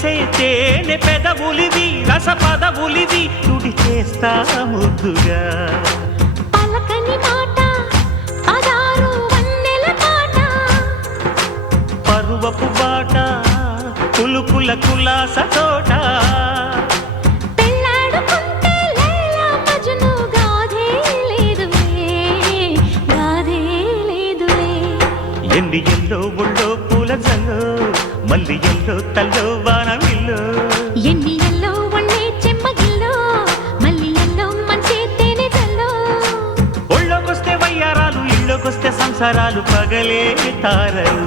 మెరిసే తేనె పెదవులివి రస పదవులివి తుడి చేస్తా ముద్దుగా పలకని మాట పదారు వన్నెల పాట పరువపు బాట కులుకుల కులాస తోట పెళ్ళాడుకుంటే లైలా మజ్ను గాథే లేదులే గాథే లేదులే ఎన్ని ఎల్లో ఒళ్ళో పూల జల్లో మల్లి ఎల్లో తల్లో వానవిల్లో ఎన్ని ఎల్లో వన్నే చెమ్మగిల్లో మల్లి ఎల్లో మంచి తేనె జల్లో ఒళ్ళోకొస్తే వయ్యారాలు ఇళ్ళోకొస్తే సంసారాలు పగలే తారలు